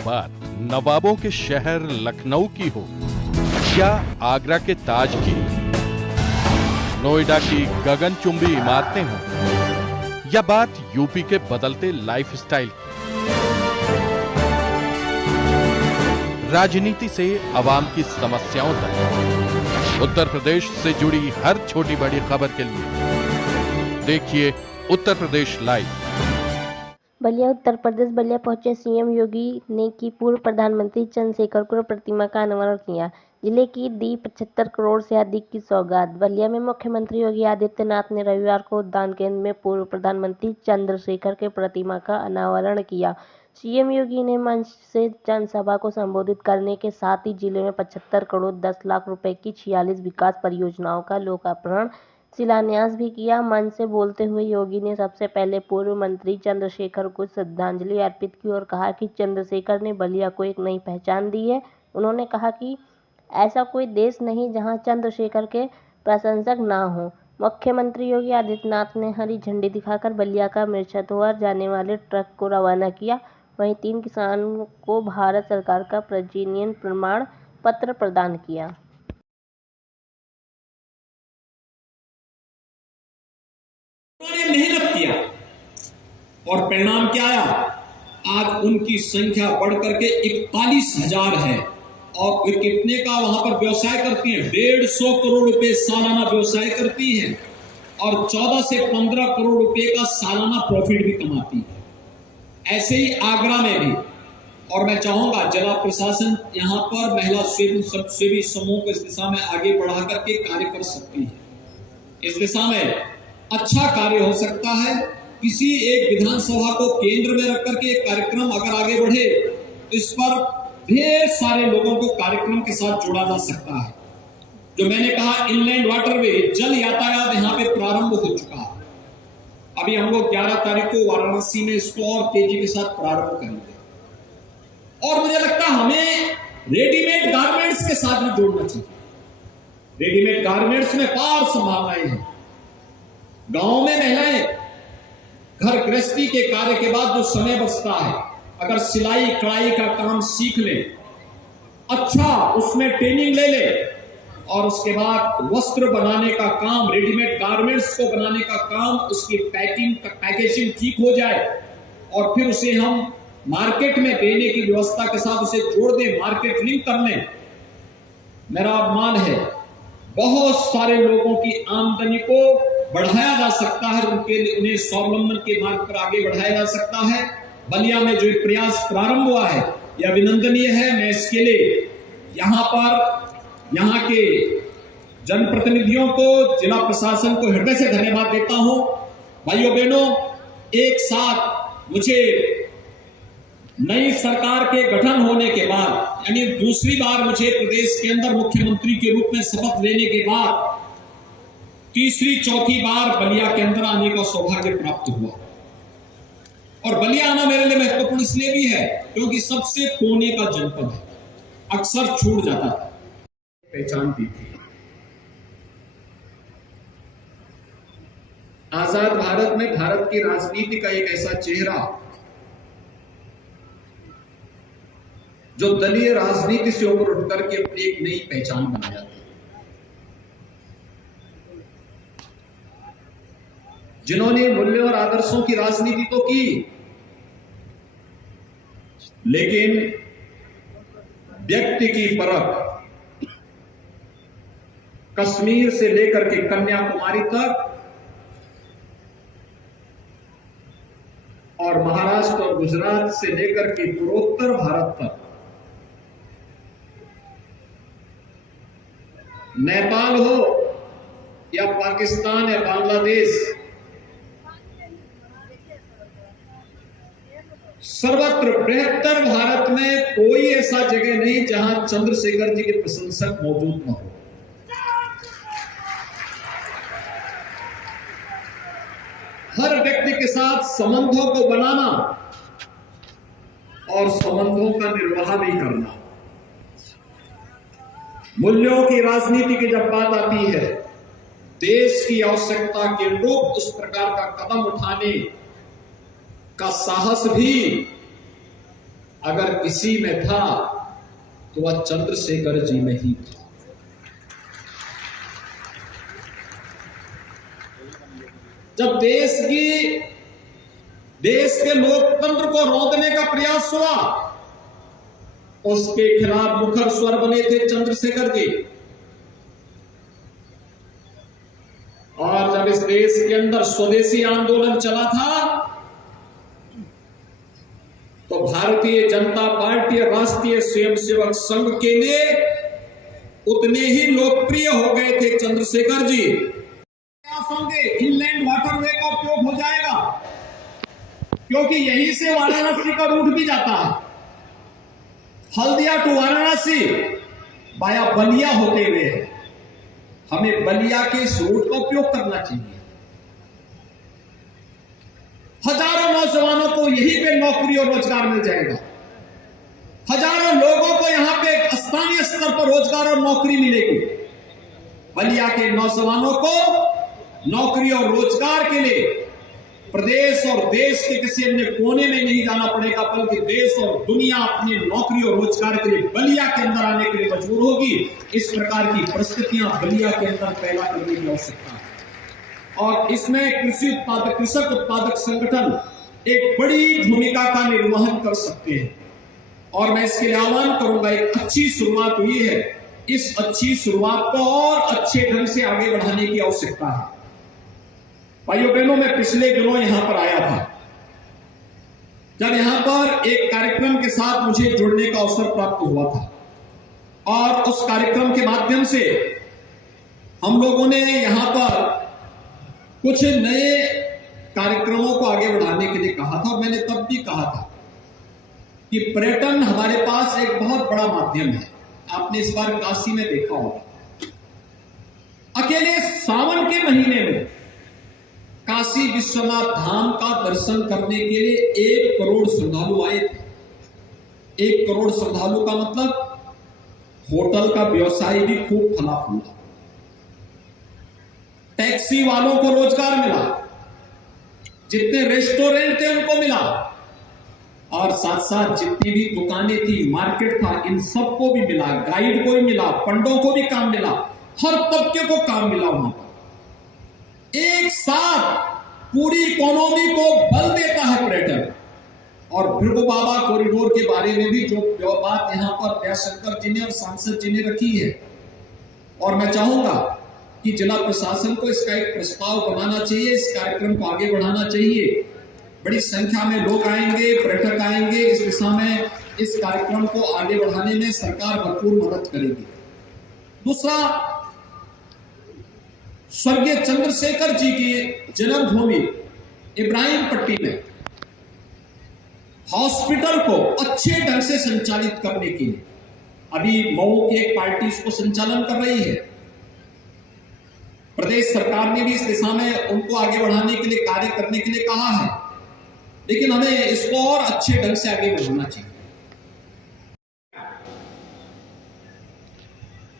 बात नवाबों के शहर लखनऊ की हो या आगरा के ताज की, नोएडा की गगनचुंबी इमारतें हों या बात यूपी के बदलते लाइफस्टाइल की, राजनीति से आवाम की समस्याओं तक उत्तर प्रदेश से जुड़ी हर छोटी बड़ी खबर के लिए देखिए उत्तर प्रदेश लाइव। बलिया उत्तर प्रदेश बलिया पहुंचे सीएम योगी ने की पूर्व प्रधानमंत्री चंद्रशेखर को प्रतिमा का अनावरण किया। जिले की दी 75 करोड़ से अधिक की सौगात। बलिया में मुख्यमंत्री योगी आदित्यनाथ ने रविवार को उद्यान केंद्र में पूर्व प्रधानमंत्री चंद्रशेखर के प्रतिमा का अनावरण किया। सीएम योगी ने मंच से जनसभा को संबोधित करने के साथ ही जिले में 75 करोड़ 10 लाख रुपए की 46 विकास परियोजनाओं का लोकार्पण शिलान्यास भी किया। मंच से बोलते हुए योगी ने सबसे पहले पूर्व मंत्री चंद्रशेखर को श्रद्धांजलि अर्पित की और कहा कि चंद्रशेखर ने बलिया को एक नई पहचान दी है। उन्होंने कहा कि ऐसा कोई देश नहीं जहां चंद्रशेखर के प्रशंसक ना हो। मुख्यमंत्री योगी आदित्यनाथ ने हरी झंडी दिखाकर बलिया का मिर्जाचौर जाने वाले ट्रक को रवाना किया। वहीं 3 किसानों को भारत सरकार का प्रजनन प्रमाण पत्र प्रदान किया। उन्होंने मेहनत किया और परिणाम क्या आया? आज उनकी संख्या बढ़कर के 41,000 है और वे कितने का वहां पर व्यवसाय करती हैं? 150 करोड़ रुपए सालाना व्यवसाय करती हैं और 14 से 15 करोड़ रुपए का सालाना प्रॉफिट भी कमाती है। ऐसे ही आगरा में भी। और मैं चाहूंगा जिला प्रशासन यहां पर महिला स्वयंसेवी समूह को इस दिशा में आगे बढ़ा करके कार्य कर सकती है। इस दिशा में अच्छा कार्य हो सकता है। किसी एक विधानसभा को केंद्र में रख करके एक कार्यक्रम अगर आगे बढ़े तो इस पर ढेर सारे लोगों को कार्यक्रम के साथ जोड़ा जा सकता है। जो मैंने कहा इनलैंड वाटरवे जल यातायात यहाँ पे प्रारंभ हो चुका है। अभी हम लोग 11 तारीख को वाराणसी में इसको और तेजी के साथ प्रारंभ करेंगे और मुझे लगता है हमें रेडीमेड गारमेंट्स के साथ भी जोड़ना चाहिए। रेडीमेड गारमेंट्स में पार संभावनाएं हैं। गांव में महिलाएं घर गृहस्थी के कार्य के बाद जो समय बचता है अगर सिलाई कढ़ाई का काम सीख ले, अच्छा उसमें ट्रेनिंग ले ले और उसके बाद वस्त्र बनाने का काम, रेडीमेड गारमेंट्स को बनाने का काम, उसकी पैकेजिंग ठीक हो जाए और फिर उसे हम मार्केट में देने की व्यवस्था के साथ उसे जोड़ दें, मार्केट लिंक कर लें। मेरा अनुमान है बहुत सारे लोगों की आमदनी को बढ़ाया जा सकता है, उन्हें स्वावलंबन के मार्ग पर आगे बढ़ाया जा सकता है। बलिया में जो प्रयास प्रारंभ हुआ है यह अभिनंदनीय है। मैं इसके लिए यहाँ के जनप्रतिनिधियों को, जिला प्रशासन को हृदय से धन्यवाद देता हूं। भाइयों बहनों, एक साथ मुझे नई सरकार के गठन होने के बाद यानी दूसरी बार मुझे प्रदेश के अंदर मुख्यमंत्री के रूप में शपथ लेने के बाद तीसरी चौथी बार बलिया के अंदर आने का सौभाग्य प्राप्त हुआ। और बलिया आना मेरे लिए महत्वपूर्ण इसलिए भी है क्योंकि सबसे कोने का जनपद है, अक्सर छूट जाता था। पहचान दी थी। आजाद भारत में भारत की राजनीति का एक ऐसा चेहरा जो दलीय राजनीति से ऊपर उठकर के अपनी एक नई पहचान बनाया था, जिन्होंने मूल्यों और आदर्शों की राजनीति तो की लेकिन व्यक्ति की परख कश्मीर से लेकर के कन्याकुमारी तक और महाराष्ट्र और गुजरात से लेकर के पूर्वोत्तर भारत तक, नेपाल हो या पाकिस्तान या बांग्लादेश, सर्वत्र बृहत्तर भारत में कोई ऐसा जगह नहीं जहां चंद्रशेखर जी के प्रशंसक मौजूद न हो। हर व्यक्ति के साथ संबंधों को बनाना और संबंधों का निर्वाह भी करना। मूल्यों की राजनीति की जब बात आती है, देश की आवश्यकता के अनुरूप उस प्रकार का कदम उठाने का साहस भी अगर किसी में था तो वह चंद्रशेखर जी में ही था। जब देश के लोकतंत्र को रौंदने का प्रयास हुआ, उसके खिलाफ मुखर स्वर बने थे चंद्रशेखर जी। और जब इस देश के अंदर स्वदेशी आंदोलन चला था तो भारतीय जनता पार्टी और राष्ट्रीय स्वयंसेवक संघ के लिए उतने ही लोकप्रिय हो गए थे चंद्रशेखर जी। इनलैंड वाटरवे का उपयोग हो जाएगा, क्योंकि यहीं से वाराणसी का रूट भी जाता है। हल्दिया टू वाराणसी वाया बलिया होते हुए हमें बलिया के इस रूट का उपयोग करना चाहिए। हजारों नौजवानों को यहीं पे नौकरी और रोजगार मिल जाएगा। हजारों लोगों को यहां पे स्थानीय स्तर पर रोजगार और नौकरी मिलेगी। बलिया के नौजवानों को नौकरी और रोजगार के लिए प्रदेश और देश के किसी अन्य कोने में नहीं जाना पड़ेगा, बल्कि देश और दुनिया अपनी नौकरी और रोजगार के लिए बलिया के अंदर आने के लिए मजबूर होगी। इस प्रकार की परिस्थितियां बलिया के अंदर पैदा करने की आवश्यकता है और इसमें कृषक उत्पादक संगठन एक बड़ी भूमिका का निर्वहन कर सकते हैं। और मैं इसके लिए आह्वान करूंगा, एक अच्छी शुरुआत हुई है, इस अच्छी शुरुआत को और अच्छे ढंग से आगे बढ़ाने की आवश्यकता है। भाइयों बहनों, मैं पिछले दिनों यहां पर आया था, जब यहां पर एक कार्यक्रम के साथ मुझे जुड़ने का अवसर प्राप्त हुआ था और उस कार्यक्रम के माध्यम से हम लोगों ने यहां पर कुछ नए कार्यक्रमों को आगे बढ़ाने के लिए कहा था। और मैंने तब भी कहा था कि पर्यटन हमारे पास एक बहुत बड़ा माध्यम है। आपने इस बार काशी में देखा होगा, अकेले सावन के महीने में काशी विश्वनाथ धाम का दर्शन करने के लिए 1 करोड़ श्रद्धालु आए थे। 1 करोड़ श्रद्धालु का मतलब होटल का व्यवसाय भी खूब फला फूला, टैक्सी वालों को रोजगार मिला, जितने रेस्टोरेंट थे उनको मिला, और साथ साथ जितनी भी दुकानें थी, मार्केट था, इन सबको भी मिला, गाइड को भी मिला, पंडों को भी काम मिला, हर तबके को काम मिला। वहां पर एक साथ पूरी इकोनॉमी को बल देता है पर्यटन। और भृगु बाबा कॉरिडोर के बारे में भी जो बात यहां पर दयाशंकर जी ने और सांसद जी ने रखी है, और मैं चाहूंगा कि जिला प्रशासन को इसका एक प्रस्ताव बनाना चाहिए, इस कार्यक्रम को आगे बढ़ाना चाहिए। बड़ी संख्या में लोग आएंगे, पर्यटक आएंगे, इस दिशा में इस कार्यक्रम को आगे बढ़ाने में सरकार भरपूर मदद करेगी। दूसरा, स्वर्गीय चंद्रशेखर जी की जन्मभूमि इब्राहिमपट्टी में हॉस्पिटल को अच्छे ढंग से संचालित करने के लिए अभी मऊ की एक पार्टी इसको संचालन कर रही है। प्रदेश सरकार ने भी इस दिशा में उनको आगे बढ़ाने के लिए, कार्य करने के लिए कहा है, लेकिन हमें इसको और अच्छे ढंग से आगे बढ़ाना चाहिए।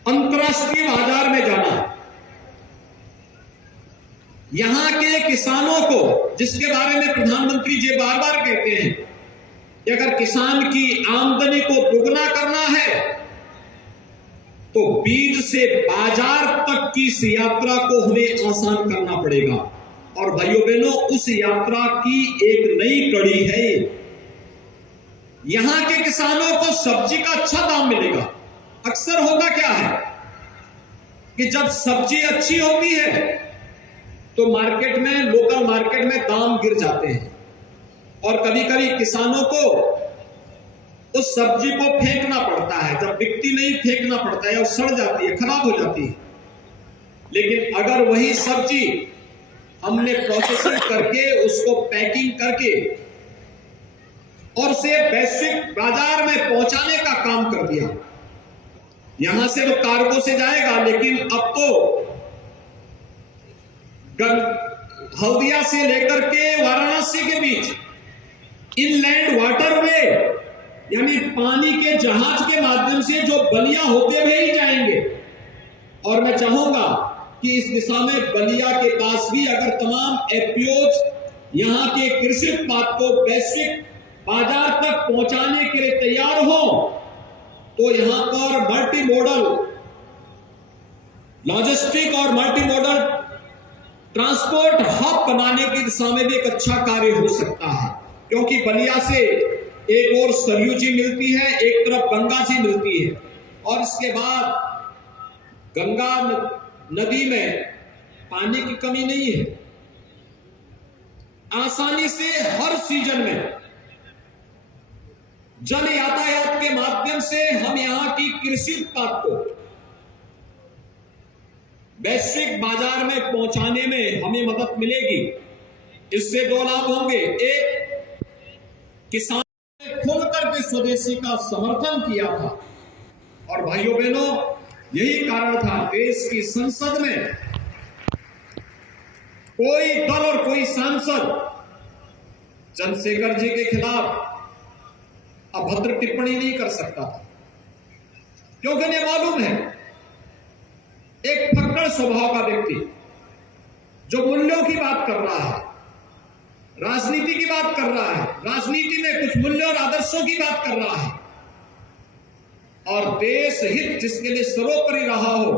अंतर्राष्ट्रीय बाजार में जाना, यहां के किसानों को, जिसके बारे में प्रधानमंत्री जी बार बार कहते हैं कि अगर किसान की आमदनी को दुगना करना है तो बीज से बाजार तक की इस यात्रा को हमें आसान करना पड़ेगा। और भाइयों बहनों, उस यात्रा की एक नई कड़ी है। यहां के किसानों को सब्जी का अच्छा दाम मिलेगा। अक्सर होगा क्या है कि जब सब्जी अच्छी होती है तो मार्केट में, लोकल मार्केट में दाम गिर जाते हैं और कभी कभी किसानों को उस सब्जी को फेंकना पड़ता है। जब बिकती नहीं, फेंकना पड़ता है और सड़ जाती है, खराब हो जाती है। लेकिन अगर वही सब्जी हमने प्रोसेसिंग करके, उसको पैकिंग करके और उसे वैश्विक बाजार में पहुंचाने का काम कर दिया, यहां से तो कार्गो से जाएगा, लेकिन अब तो हल्दिया से लेकर के वाराणसी के बीच इनलैंड वाटरवे, यानी पानी के जहाज के माध्यम से जो बलिया होते हुए ही जाएंगे। और मैं चाहूंगा कि इस दिशा में बलिया के पास भी अगर तमाम एफपीओज यहां के कृषि उत्पाद को वैश्विक बाजार तक पहुंचाने के लिए तैयार हो तो यहां पर मल्टी मॉडल लॉजिस्टिक और मल्टी मॉडल ट्रांसपोर्ट हब बनाने की दिशा में भी एक अच्छा कार्य हो सकता है, क्योंकि बलिया से एक और सरयू जी मिलती है, एक तरफ गंगा जी मिलती है, और इसके बाद गंगा नदी में पानी की कमी नहीं है। आसानी से हर सीजन में जल यातायात के माध्यम से हम यहां की कृषि उत्पाद को वैश्विक बाजार में पहुंचाने में हमें मदद मिलेगी। इससे दो लाभ होंगे। एक, किसान ने खुल करके स्वदेशी का समर्थन किया था, और भाइयों बहनों यही कारण था देश की संसद में कोई दल और कोई सांसद चंद्रशेखर जी के खिलाफ अभद्र टिप्पणी नहीं कर सकता था, क्योंकि उन्हें मालूम है एक फक्कड़ स्वभाव का व्यक्ति जो मूल्यों की बात कर रहा है, राजनीति की बात कर रहा है, राजनीति में कुछ मूल्यों और आदर्शों की बात कर रहा है, और देश हित जिसके लिए सर्वोपरि रहा हो,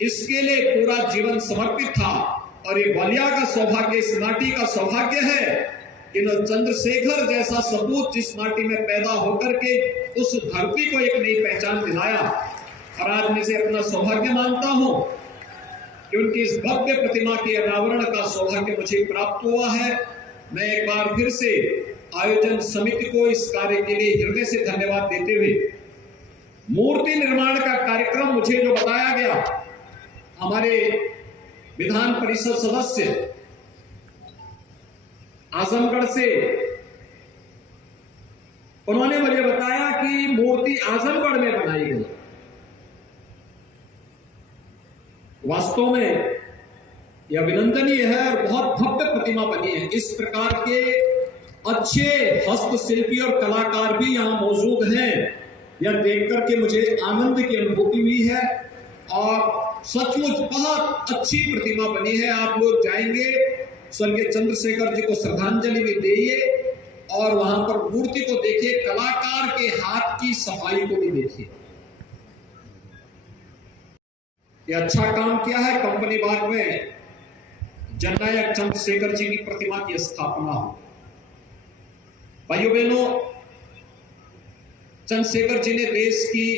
इसके लिए पूरा जीवन समर्पित था। और ये बलिया का सौभाग्य, इस माटी का सौभाग्य है कि चंद्रशेखर जैसा सपूत जिस माटी में पैदा होकर के उस धरती को एक नई पहचान दिलाया। और आज मैं से अपना सौभाग्य मानता हूं कि उनकी इस भव्य प्रतिमा के अनावरण का सौभाग्य मुझे प्राप्त हुआ है। मैं एक बार फिर से आयोजन समिति को इस कार्य के लिए हृदय से धन्यवाद देते हुए, मूर्ति निर्माण का कार्यक्रम मुझे जो बताया गया, हमारे विधान परिषद सदस्य आजमगढ़ से, उन्होंने मुझे बताया कि मूर्ति आजमगढ़ में बनाई गई। वास्तव में यह अभिनंदनीय है और बहुत भव्य प्रतिमा बनी है। इस प्रकार के अच्छे हस्तशिल्पी और कलाकार भी यहां मौजूद हैं। यह देख करके मुझे आनंद की अनुभूति हुई है और सचमुच बहुत अच्छी प्रतिमा बनी है। आप लोग जाएंगे, स्वर्गीय चंद्रशेखर जी को श्रद्धांजलि भी दिए और वहां पर मूर्ति को देखिए, कलाकार के हाथ की सफाई को भी देखिए। यह अच्छा काम किया है। कंपनी बाग में जननायक चंद्रशेखर जी की प्रतिमा की स्थापना हो। भाइयों बहनों, चंद्रशेखर जी ने देश की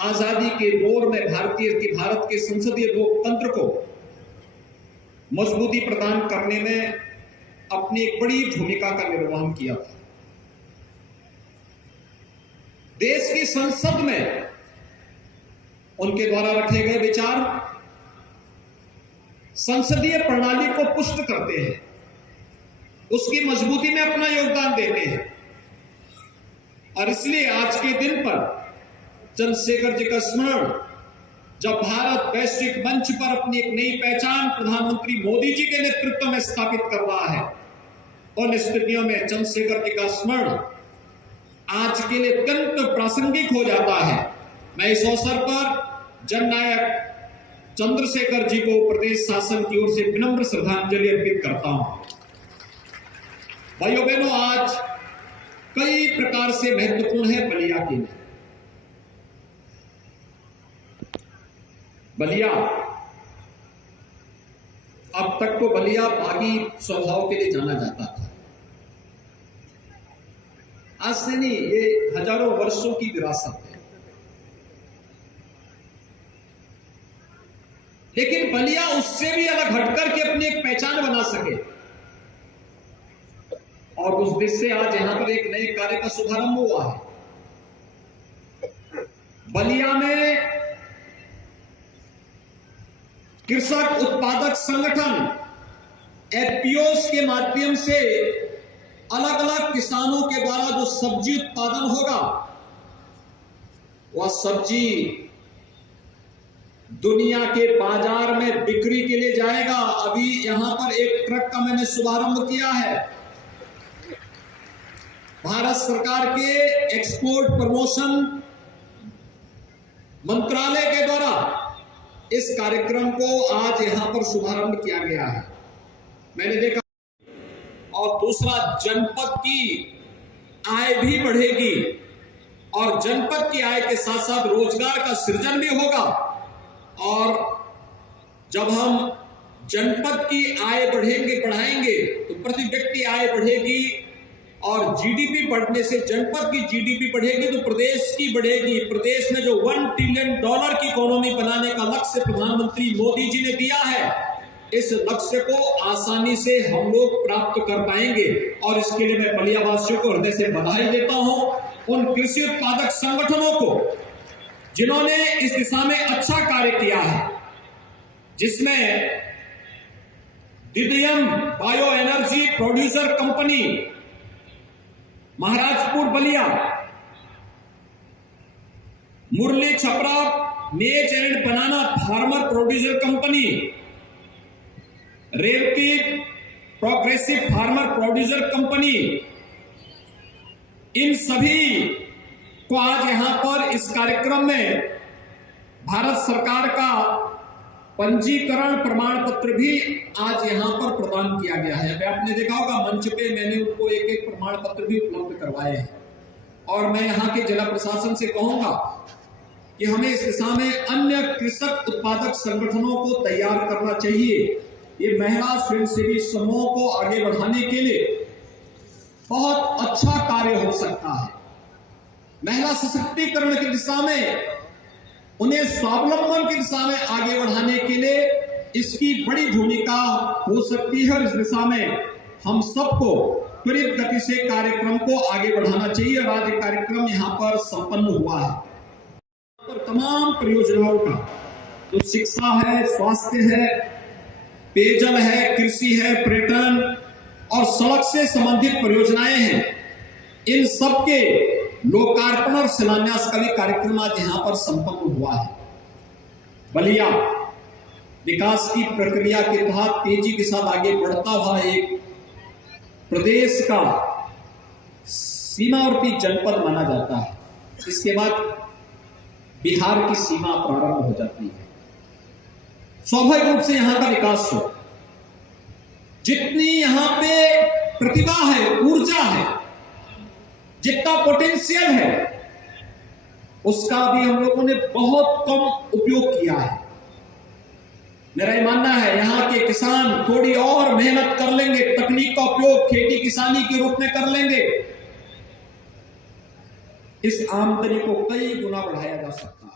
आजादी के दौर में भारत के संसदीय लोकतंत्र को मजबूती प्रदान करने में अपनी एक बड़ी भूमिका का निर्वहन किया था। देश की संसद में उनके द्वारा रखे गए विचार संसदीय प्रणाली को पुष्ट करते हैं, उसकी मजबूती में अपना योगदान देते हैं। और इसलिए आज के दिन पर चंद्रशेखर जी का स्मरण, जब भारत वैश्विक मंच पर अपनी एक नई पहचान प्रधानमंत्री मोदी जी के नेतृत्व में स्थापित कर रहा है, उन स्थितियों में चंद्रशेखर जी का स्मरण आज के लिए अत्यंत प्रासंगिक हो जाता है। मैं इस अवसर पर जननायक चंद्रशेखर जी को प्रदेश शासन की ओर से विनम्र श्रद्धांजलि अर्पित करता हूं। भाइयों बहनों, आज कई प्रकार से महत्वपूर्ण है बलिया के लिए। बलिया, अब तक तो बलिया बागी स्वभाव के लिए जाना जाता था। आज से नहीं, ये हजारों वर्षों की विरासत है। लेकिन बलिया उससे भी अलग हटकर के अपनी एक पहचान बना सके, और उस दिशा से आज यहां पर एक नए कार्य का शुभारंभ हुआ है। बलिया में कृषक उत्पादक संगठन एफपीओस के माध्यम से अलग अलग किसानों के द्वारा जो सब्जी उत्पादन होगा, वह सब्जी दुनिया के बाजार में बिक्री के लिए जाएगा। अभी यहां पर एक ट्रक का मैंने शुभारंभ किया है। भारत सरकार के एक्सपोर्ट प्रमोशन मंत्रालय के द्वारा इस कार्यक्रम को आज यहां पर शुभारंभ किया गया है। मैंने देखा और दूसरा जनपद की आय भी बढ़ेगी और जनपद की आय के साथ साथ रोजगार का सृजन भी होगा। और जब हम जनपद की आय बढ़ाएंगे तो प्रति व्यक्ति आय बढ़ेगी और जीडीपी बढ़ने से जनपद की जीडीपी बढ़ेगी तो प्रदेश की बढ़ेगी। प्रदेश में जो $1 ट्रिलियन की इकोनॉमी बनाने का लक्ष्य प्रधानमंत्री मोदी जी ने दिया है, इस लक्ष्य को आसानी से हम लोग प्राप्त कर पाएंगे। और इसके लिए मैं बलिया वासियों को हृदय से बधाई देता हूं, उन कृषि उत्पादक संगठनों को जिन्होंने इस दिशा में अच्छा कार्य किया है, जिसमें दिदयम bio energy producer company Maharajpur Ballia, Murli Chhapra maize and banana farmer producer company, Revati progressive farmer producer company, इन सभी को आज यहां पर इस कार्यक्रम में भारत सरकार का पंजीकरण प्रमाण पत्र भी आज यहां पर प्रदान किया गया है। आपने देखा होगा मंच पे मैंने उनको एक एक प्रमाण पत्र भी उपलब्ध करवाए हैं। और मैं यहां के जिला प्रशासन से कहूंगा कि हमें इस दिशा में अन्य कृषक उत्पादक संगठनों को तैयार करना चाहिए। ये महिला स्वयंसेवी समूहों को आगे बढ़ाने के लिए बहुत अच्छा कार्य हो सकता है। महिला सशक्तिकरण की दिशा में, उन्हें स्वावलंबन की दिशा में आगे बढ़ाने के लिए इसकी बड़ी भूमिका हो सकती है और इस दिशा में हम सबको त्वरित गति से कार्यक्रम को आगे बढ़ाना चाहिए। और आज कार्यक्रम यहाँ पर संपन्न हुआ है और तमाम परियोजनाओं का, तो शिक्षा है, स्वास्थ्य है, पेयजल है, कृषि है, पर्यटन और सड़क से संबंधित परियोजनाएं हैं, इन सबके लोकार्पण और शिलान्यास का भी कार्यक्रम आज यहां पर संपन्न हुआ है। बलिया विकास की प्रक्रिया के तहत तेजी के साथ आगे बढ़ता हुआ एक प्रदेश का सीमावर्ती जनपद माना जाता है। इसके बाद बिहार की सीमा प्रारंभ हो जाती है। स्वाभाविक रूप से यहां का विकास हो, जितनी यहां पे प्रतिभा है, ऊर्जा है, जितना पोटेंशियल है, उसका भी हम लोगों ने बहुत कम उपयोग किया है। मेरा ये मानना है यहां के किसान थोड़ी और मेहनत कर लेंगे, तकनीक का उपयोग खेती किसानी के रूप में कर लेंगे, इस आमदनी को कई गुना बढ़ाया जा सकता है।